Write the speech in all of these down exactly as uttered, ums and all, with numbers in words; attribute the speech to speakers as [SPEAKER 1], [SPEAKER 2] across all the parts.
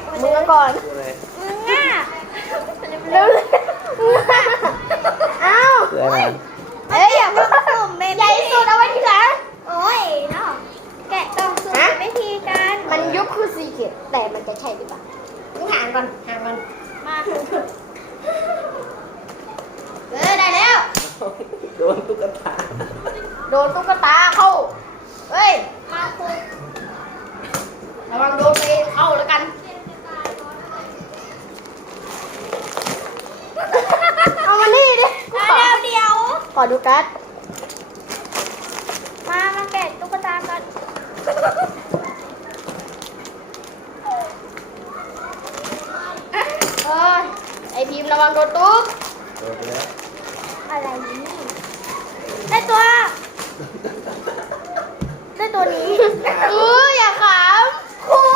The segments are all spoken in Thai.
[SPEAKER 1] มึงก่อน
[SPEAKER 2] คืออะไร
[SPEAKER 3] มึงอ่ะ
[SPEAKER 1] เร็วเอ้า
[SPEAKER 2] คืออะไร
[SPEAKER 1] เอ้ยอย่าเพิ่ง
[SPEAKER 3] สุ่มเบ
[SPEAKER 1] ใหญ่
[SPEAKER 3] บี้
[SPEAKER 1] สุดเอาไว้ทีหลัง
[SPEAKER 3] โอ้ยเนาะแกะกล่องสุ่มวิธีการ
[SPEAKER 1] มันยุบคือซีเกตแต่มันจะใช่หรือเปล่านี่ห่างก่อนห่างก่อน
[SPEAKER 3] มา
[SPEAKER 1] เออได้แล้ว
[SPEAKER 2] โดนตุ๊กตา
[SPEAKER 1] โดนตุ๊กตาเข้าเฮ้ย
[SPEAKER 3] มาคุณ
[SPEAKER 1] ระวังโดนไปเข้าแล้วกันเอามานี่ดิขอ
[SPEAKER 3] เดี๋ยวเดี๋ยว
[SPEAKER 1] ขอดูการ์ด
[SPEAKER 3] มามาแกะตุ๊กตากัน
[SPEAKER 1] เอ้ยไอพิมพ์ระวังโดนตุ๊ก
[SPEAKER 2] โดนไปแล้ว
[SPEAKER 3] อะไรนี่ได้ตัว ได้ตัวนี้
[SPEAKER 1] เอออย่าขำครู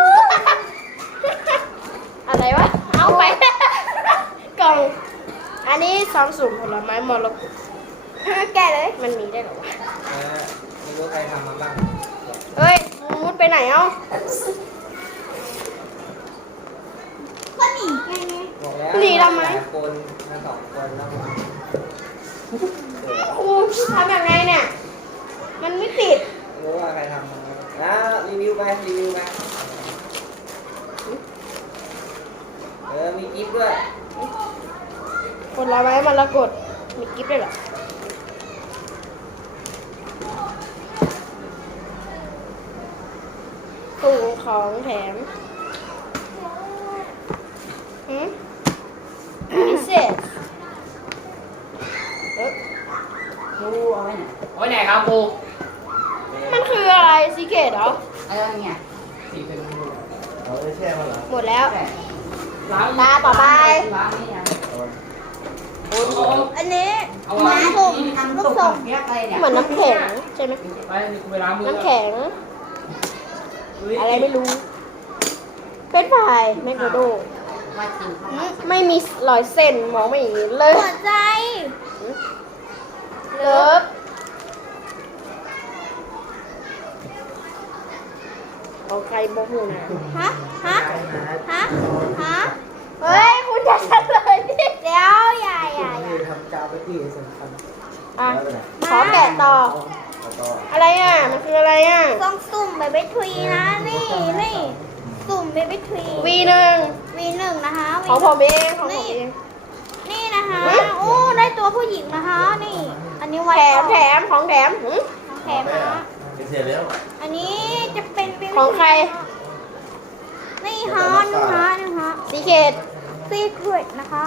[SPEAKER 1] อะไรวะ เอาไป กล่อง อันนี้ซองสุ่มผลไม้มรกต
[SPEAKER 3] แกะเลย
[SPEAKER 1] มันมีได้เหรอวะ
[SPEAKER 2] เออไม่รู้ใครทำมาบ้าง
[SPEAKER 1] เฮ้ยมุดไปไหนเอ้า
[SPEAKER 3] ก็หนีไงไง
[SPEAKER 2] บอกแล้ว
[SPEAKER 1] หนีทำไม
[SPEAKER 2] หลายคนมาสองคนแล้วมา
[SPEAKER 1] ครูทำยังไงเนี่ย มันไม่ติด
[SPEAKER 2] ไม่รู้ว่าใครทำมาอ่ะรีวิวไปรีวิวไปเออมีกิ๊บด้วย
[SPEAKER 1] ผลไม้มรกตมีกิฟต์ด้วยเหรอถุงของแถมหืมพิเศษเอ๊ะ
[SPEAKER 4] ปูเอาไว้ไหน
[SPEAKER 5] โอ้ยไหนครับปู
[SPEAKER 1] มันคืออะไรซีเกตเหรอ
[SPEAKER 4] อะไรเงี้ย
[SPEAKER 5] สีเป็นปู
[SPEAKER 2] เอาได้แช่มาเหรอ
[SPEAKER 1] หมดแล้ว
[SPEAKER 4] แต่
[SPEAKER 5] ล้าง
[SPEAKER 1] ตาต่อไป
[SPEAKER 4] ล้างนี่ยัง
[SPEAKER 5] โอ้โห
[SPEAKER 3] อันนี้
[SPEAKER 5] เอาไว้
[SPEAKER 3] มาสุ่ม
[SPEAKER 4] ทำ
[SPEAKER 3] ลู
[SPEAKER 4] ต
[SPEAKER 3] ก
[SPEAKER 4] ก
[SPEAKER 3] ส่ง
[SPEAKER 4] เรียกอะไรเนี่ย
[SPEAKER 1] เหมือนน้ำแข็งใช่ไหม
[SPEAKER 5] ไปนี่กูไปล้างมือ
[SPEAKER 1] น้ำแข็ง
[SPEAKER 5] เฮ้ย
[SPEAKER 1] อะไรไม่รู้ เป็นไฟแมคโดนัลด์
[SPEAKER 4] ว่าจริงเขา
[SPEAKER 1] อืมไม่มีรอยเส้นมองไม่เห็นเลย
[SPEAKER 3] หัวใจ
[SPEAKER 1] เลิฟเอาใครโมโหนะ
[SPEAKER 3] ฮะ ฮะ ฮะ ฮะ
[SPEAKER 1] เฮ้ย คุณจะเฉลยดิ
[SPEAKER 3] เดี๋ยวอย่าอย่าอย่า
[SPEAKER 2] ทำกาวไปที่สำคัญ
[SPEAKER 1] อ่ะ ขอแกะต่อ
[SPEAKER 2] แล้วก็
[SPEAKER 1] อะไรอ่ะ มันคืออะไรอ่ะ
[SPEAKER 3] ต้องสุ่มเบบี้ทรีนะ นี่ นี่ สุ่มเบบี้ทรี
[SPEAKER 1] วีหนึ่ง
[SPEAKER 3] วีหนึ่งนะคะ
[SPEAKER 1] ของผมเองของผมเอง
[SPEAKER 3] นี่นะคะ โอ้ ได้ตัวผู้หญิงนะคะ นี่ อันนี้ไว้
[SPEAKER 1] แถม
[SPEAKER 3] ก่อน
[SPEAKER 1] แถมของแถมหืม
[SPEAKER 3] ของแถมนะ
[SPEAKER 2] เสร็จแล้ว
[SPEAKER 3] อันนี้จะเป็น baby
[SPEAKER 1] ของใคร
[SPEAKER 3] นี่ฮะนี่ฮะนี่ฮะ
[SPEAKER 1] สีเกต
[SPEAKER 3] ซีเครตนะคะ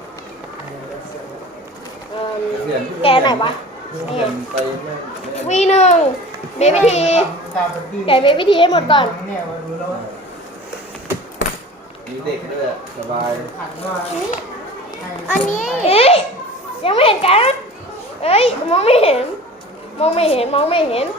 [SPEAKER 1] เอิ่มแกะไหนวะนี่
[SPEAKER 2] ไปไม่
[SPEAKER 1] วีหนึ่งเบบี้ที แกะเบบี้ทีให้หมดก่อน
[SPEAKER 2] มีเด็กด้วยสบาย
[SPEAKER 4] ขัดว่า
[SPEAKER 3] นี่ อันนี้
[SPEAKER 1] เอ้ย ยังไม่เห็นกันเอ้ย มองไม่เห็น มองไม่เห็น มองไม่เห็น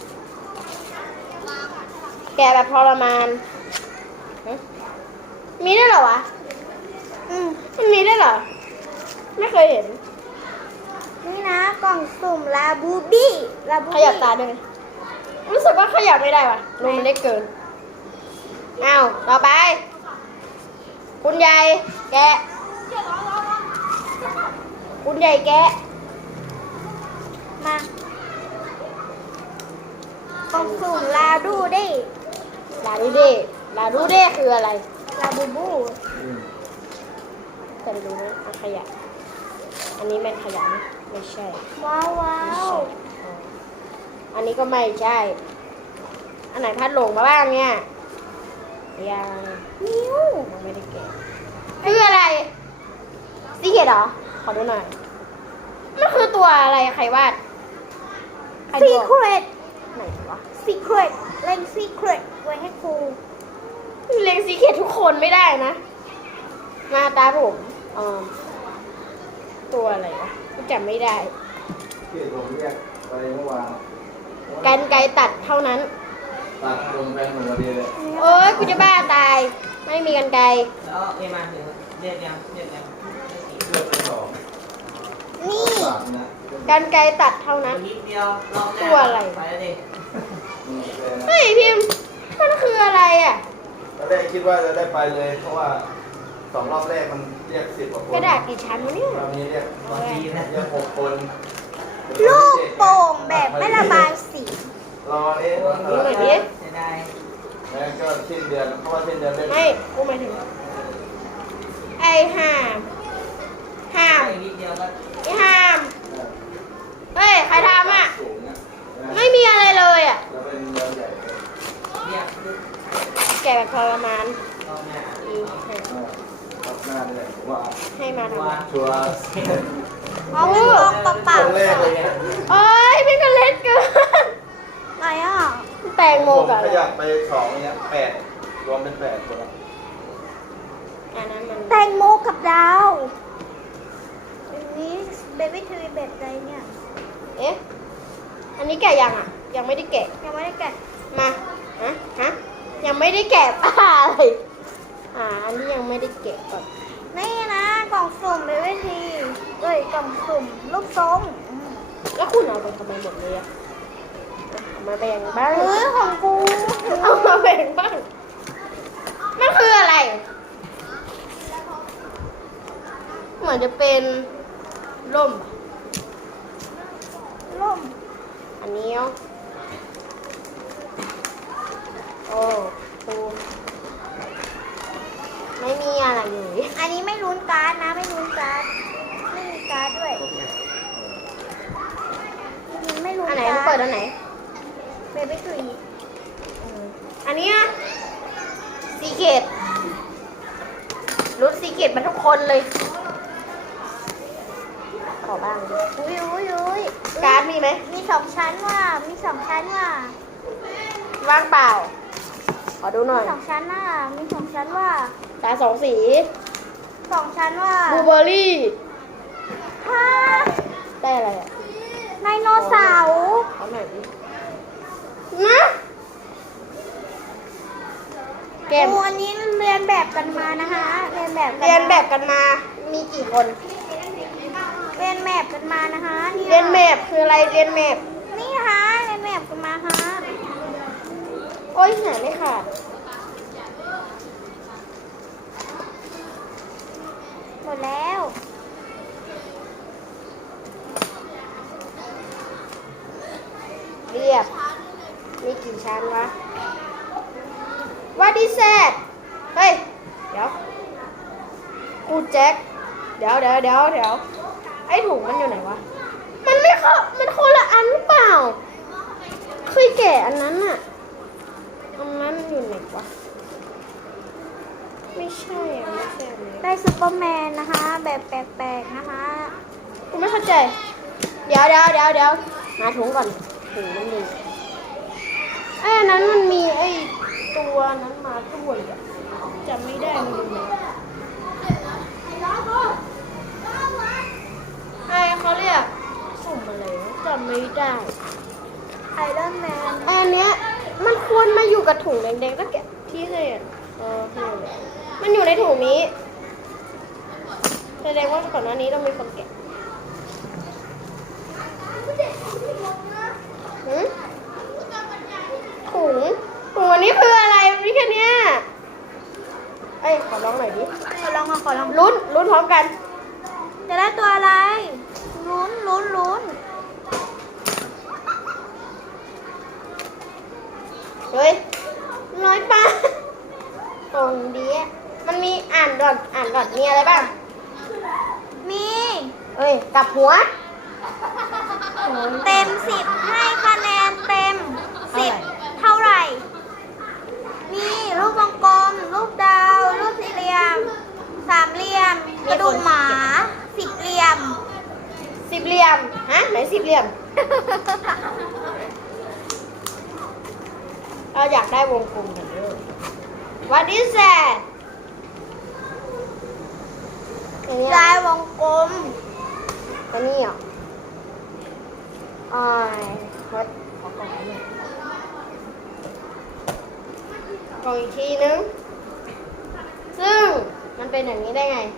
[SPEAKER 1] แกะแบบทรมานฮะมีได้วยเหรอวะ
[SPEAKER 3] อืม
[SPEAKER 1] มันมีได้วยเหรอ ไม่เคยเห็น
[SPEAKER 3] นี่นะกล่องสุ่มลาบูบี้ลาบู
[SPEAKER 1] ข
[SPEAKER 3] บี้
[SPEAKER 1] ยับตาด้วยไหมรู้สึกว่าขยับไม่ได้ว่ะลมมันเล็กเกิน อ้าว ต่อไป คุณยายแกะ คุณยายแกะ
[SPEAKER 3] มากล่องสุ่มลาดูดิ
[SPEAKER 1] ลาดูเด้ลาดูเด้คืออะไร
[SPEAKER 3] ลาบูบู
[SPEAKER 1] เคยรู้ไหมเอาขยะ อันนี้เป็นขยะไหมไม่ใช่
[SPEAKER 3] ว้าวว้า
[SPEAKER 1] ไม่
[SPEAKER 3] ว
[SPEAKER 1] ใช่อ๋ออันนี้ก็ไม่ใช่ อันไหนพัดหลงมาบ้างเนี่ยยัง
[SPEAKER 3] นิ้ว
[SPEAKER 1] ยังไม่ได้แกะคืออะไรซีเกตเหรอ ขอดูหน่อย มันคือตัวอะไรใครวาดใคร
[SPEAKER 3] ซี
[SPEAKER 1] ดู
[SPEAKER 3] เครต
[SPEAKER 1] ไหนวะ
[SPEAKER 3] ซีเครตเล่นซีเครตไว้ให้ครู
[SPEAKER 1] เล็งซีเกตทุกคนไม่ได้นะ มาตาผมอ๋อตัวอะไรวะกูจำไม่ได้
[SPEAKER 2] ที่ผมเรียกไปเมื่อวาน
[SPEAKER 1] กันไกรตัดเท่านั้น
[SPEAKER 2] ตัดลงไปหัวเดียวเลย
[SPEAKER 1] โอ้ยกูจะบ้าตาย ไม่มีกันไกร
[SPEAKER 5] แล้วเอมาถึงเรียกยังเรียกยัง
[SPEAKER 2] เลือกไปสอง
[SPEAKER 3] นี่
[SPEAKER 2] สามนะ
[SPEAKER 1] กันไกรตัดเท่านั้น
[SPEAKER 5] นิดเดียวรอบแรก
[SPEAKER 1] ตัวอะไร
[SPEAKER 5] ไปแล้วดิ
[SPEAKER 2] อืมเลยนะ
[SPEAKER 1] เฮ้ยพิมพ์มันคืออะไรอ่ะ
[SPEAKER 6] ตอนแรกคิดว่าจะได้ไปเลย เพราะว่าสองรอบแรกมันเรียกสิบกว่าคน
[SPEAKER 1] กระดาษกี่ชั้นวะเนี่ย
[SPEAKER 6] รอบนี้เรียก
[SPEAKER 2] บางทีนะ
[SPEAKER 6] เรียกหกคน
[SPEAKER 3] ลูกโป่งแบบไม่ระบายสี
[SPEAKER 6] รอเอ๊ะ
[SPEAKER 1] ดูหน่อยดิ
[SPEAKER 4] เสียดาย
[SPEAKER 6] แล้วก็สิ้นเดือนเพราะว่าสิ้นเดือนเล่น
[SPEAKER 1] ไม่กูหมายถึงไอ้ห้ามห้าม
[SPEAKER 5] อีกนิดเดียวก็
[SPEAKER 1] ไอ้ห้ามเฮ้ยใครทำอ่ะ
[SPEAKER 6] สูงอะ
[SPEAKER 1] ไม่มีอะไรเลยอ่ะ
[SPEAKER 6] แล้วเป็นเดือนใหญ่
[SPEAKER 5] เรียก
[SPEAKER 1] แกะแบบทรมาน
[SPEAKER 5] ตอนนี้
[SPEAKER 1] อีก
[SPEAKER 6] เออรอบหน้านี่แหละผมว่า
[SPEAKER 1] ให้มาทำไม
[SPEAKER 6] ชัวร์
[SPEAKER 3] เอาเป็นโลกเปล่า
[SPEAKER 6] คนแรกเลยไง
[SPEAKER 1] โอ้ยพี่ก็เล็กเกิน
[SPEAKER 3] ๆไหนอ่ะ
[SPEAKER 1] แตงโม
[SPEAKER 6] ผม
[SPEAKER 1] กับ
[SPEAKER 6] ขยับไปสองเนี้ยแปดรวมเป็นแปดคนละ
[SPEAKER 1] อันนั้นมัน
[SPEAKER 3] แตงโมกับดาวอันนี้เบบี้ทรีแบบไรเนี่ย
[SPEAKER 1] เอ๊ะอันนี้แกะยังอ่ะ ยังไม่ได้แกะ
[SPEAKER 3] ยังไม่ได้แกะ
[SPEAKER 1] มาฮะฮะยังไม่ได้แกะ อะไรอ่าอันนี้ยังไม่ได้แกะก่อน
[SPEAKER 3] นี่นะกล่องสุ่มเบบี้ทรีเอ้ยกล่องสุ่มรูปทรงอืม
[SPEAKER 1] แล้วคุณเอาไปทำไมหมดเลยอะเอามาแบ่งบ้าง
[SPEAKER 3] เฮ้ยของกู
[SPEAKER 1] เอามาแบ่งบ้างมันคืออะไร เหมือนจะเป็นร่ม
[SPEAKER 3] ร่ม
[SPEAKER 1] อันนี้เนาะโอ้ปูไม่มีอะไรเลย
[SPEAKER 3] อันนี้ไม่ลุ้นการ์ดนะไม่ลุ้นการ์ดไม่มีการ์ดด้วยไม่ลุ้น
[SPEAKER 1] อันไหน
[SPEAKER 3] การ์
[SPEAKER 1] มันเปิดอันไหน
[SPEAKER 3] เบบี้ทรี
[SPEAKER 1] อันนี้นะซีเกตรุ่นซีเกตมาทุกคนเลย ขอบ้างดิ
[SPEAKER 3] อุ้ยอุ้ยอุ้ย
[SPEAKER 1] การ์ดมีไหม
[SPEAKER 3] มีสองชั้นว่ะมีสองชั้นว่ะ
[SPEAKER 1] ว่างเปล่า ขอดูหน่
[SPEAKER 3] มี
[SPEAKER 1] อย
[SPEAKER 3] สองชั้นว่ะมีสองชั้นว่ะ
[SPEAKER 1] การ์ดสองสี
[SPEAKER 3] สองชั้นว่ะ
[SPEAKER 1] บลูเบอร์รี่
[SPEAKER 3] ฮ่า
[SPEAKER 1] ได้อะไรอ่ะ
[SPEAKER 3] ไดโนเสาร์
[SPEAKER 1] เอาหน่อยดินะเกม
[SPEAKER 3] โอ้อันนี้เรียนแบบกันมานะคะเรียนแบบกั
[SPEAKER 1] เรียนแบบกันมา มีกี่คน
[SPEAKER 3] เรียนแบบกันมานะคะนี่
[SPEAKER 1] เรียนแมพคืออะไร เรียนแมพ
[SPEAKER 3] นี่นะคะเรียนแบบกันมาค่ะ
[SPEAKER 1] โอ้ยหาไม่ขาด
[SPEAKER 3] หมดแล้ว
[SPEAKER 1] เรียบ มีกี่ชั้นวะ What is that เฮ้ย เดี๋ยวกูแจ็ค เดี๋ยวเดี๋ยวเดี๋ยวเดี๋ยวไอ้ถุงมันอยู่ไหนวะ มันไม่เข้ามันคนละอันหรือเปล่า เคยแกะอันนั้นอะอันนั้นอยู่ไหนวะ ไม่ใช่อะไม่ใช่อันนี้
[SPEAKER 3] ได้ซูเปอร์แมนนะคะ แบบแปลกๆนะคะ
[SPEAKER 1] กูไม่เข้าใจ เดี๋ยวเดี๋ยวเดี๋ยวเดี๋ยวหาถุงก่อนถุงมันมีไอ้อันนั้นมันมีไอ้ตัวนั้นมาด้วยอะจำไม่ได้มันอยู่ไหนไอ้เขาเรียกสุ่มอะไรวะจำไม่ได้
[SPEAKER 3] ไอรอนแมน
[SPEAKER 1] ไอ้อันเนี้ยมันควรมาอยู่กับถุงแดงๆแล้วแกะที่เห็นเออเห็นแล้วมันอยู่ในถุงนี้แสดงว่าก่อนหน้านี้ต้องมีคนแกะหืมถุงถุงอันนี้คืออะไรมันมีแค่เนี้ยเอ้ยขอลองหน่อยดิ
[SPEAKER 3] ขอลองอ่ะขอลอง
[SPEAKER 1] ลุ้นลุ้นพร้อมกัน
[SPEAKER 3] จะได้ตัวอะไร ลุ้นลุ้นลุ้น
[SPEAKER 1] เฮ้ยน้อยไปตรงดีอะมันมีอ่านก่อนอ่านก่อนมีอะไรบ้าง
[SPEAKER 3] มี
[SPEAKER 1] เอ้ยกลับหัว
[SPEAKER 3] เต็มสิบให้คะแนนเต็มสิบเท่าไหร่ มีรูปวงกลม รูปดาว รูปสี่เหลี่ยม สามเหลี่ยม กระดูกหมาสิบเหลี่ยม
[SPEAKER 1] สิบเหลี่ยม ฮะ ไหนสิบเหลี่ยม เราอยากได้วงกลมกันด้วย What is that อันนี้
[SPEAKER 3] ลายวงกลม
[SPEAKER 1] อันนี้เหรออ่าเฮ้ยขอกล่องหน่อยกล่องอีกทีนึง ซึ่งมันเป็นอย่างนี้ได้ไง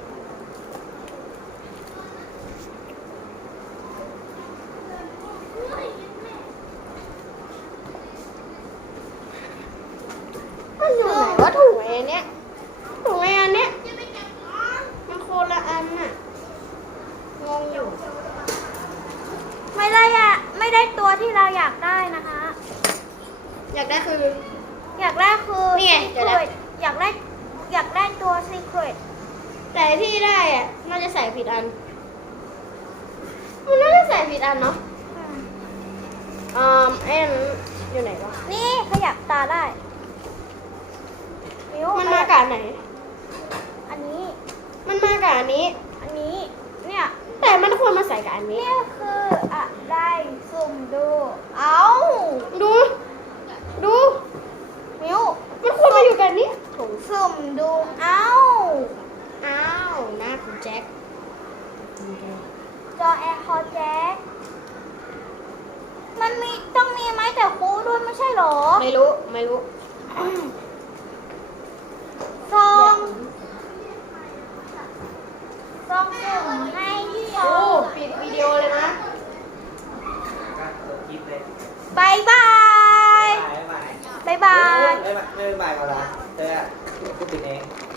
[SPEAKER 1] มันอยู่ไหนว่าถุงไอ้เนี้ยถุงไอ้อันเนี้ยมันคนละอันน่ะงงอยู่
[SPEAKER 3] ไม่ได้อะไม่ได้ตัวที่เราอยากได้นะคะ
[SPEAKER 1] อยากได้คือ
[SPEAKER 3] อยากได้คือ
[SPEAKER 1] นี่ไงเดี๋ยวนะ
[SPEAKER 3] Secret อยากได้อยากได้ตัว Secret
[SPEAKER 1] แต่ที่ได้อะน่าจะใส่ผิดอัน มันน่าจะใส่ผิดอันเนาะ
[SPEAKER 3] อืม
[SPEAKER 1] อ่าไอ้อันอยู่ไหนวะ
[SPEAKER 3] นี่ขยับตาได้มิว
[SPEAKER 1] มันมากับอันไหน
[SPEAKER 3] อันนี้
[SPEAKER 1] มันมากับอันนี้
[SPEAKER 3] อันนี้ เนี่ย
[SPEAKER 1] แต่มันควรมาใส่กับอันนี้
[SPEAKER 3] นี่คืออะไรสุ่มดู เอา
[SPEAKER 1] ดู ดู
[SPEAKER 3] มิว
[SPEAKER 1] มันควรมาอยู่กับอันนี้ถุง
[SPEAKER 3] สุ่มดู เอา
[SPEAKER 1] อ้าวหน้าคุณแจ็ค
[SPEAKER 3] จอแอร์คอแจ็คมันมีต้องมีไม้แต่คูด้วยไม่ใช่เหรอ
[SPEAKER 1] ไม่รู้ ไม่รู้
[SPEAKER 3] ซองซองสุ่มให้ซ
[SPEAKER 1] โอ้
[SPEAKER 3] อง
[SPEAKER 1] ปิดวิดีโอเลยนะ
[SPEAKER 5] ก็เปิดคลิปเลย
[SPEAKER 3] บายบาย
[SPEAKER 5] บายบาย
[SPEAKER 3] บายบาย
[SPEAKER 5] ไม่ไม่ไม่บายก่อนละเธออะพูดถึงเอง